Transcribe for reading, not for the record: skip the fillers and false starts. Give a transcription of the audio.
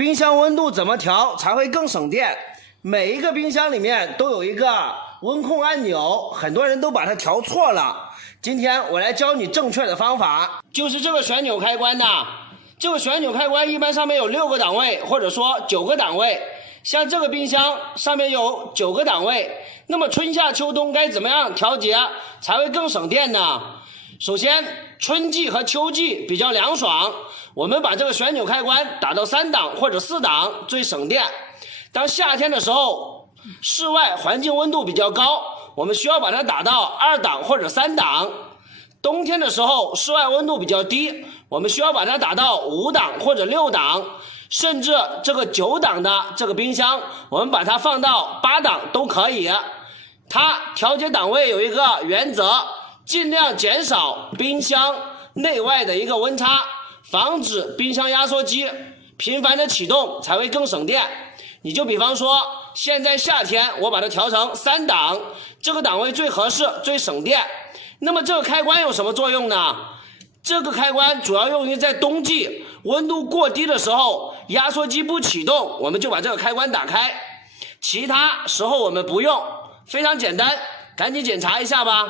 冰箱温度怎么调才会更省电？每一个冰箱里面都有一个温控按钮，很多人都把它调错了。今天我来教你正确的方法，就是这个旋钮开关呐。这个旋钮开关一般上面有6个档位，或者说9个档位。像这个冰箱上面有9个档位，那么春夏秋冬该怎么样调节才会更省电呢？首先，春季和秋季比较凉爽，我们把这个旋钮开关打到3档或者4档，最省电。当夏天的时候，室外环境温度比较高，我们需要把它打到2档或者3档。冬天的时候，室外温度比较低，我们需要把它打到5档或者6档，甚至这个9档的这个冰箱，我们把它放到8档都可以。它调节档位有一个原则，尽量减少冰箱内外的一个温差，防止冰箱压缩机频繁的启动，才会更省电。你就比方说，现在夏天我把它调成3档，这个档位最合适，最省电。那么这个开关有什么作用呢？这个开关主要用于在冬季温度过低的时候，压缩机不启动，我们就把这个开关打开。其他时候我们不用，非常简单，赶紧检查一下吧。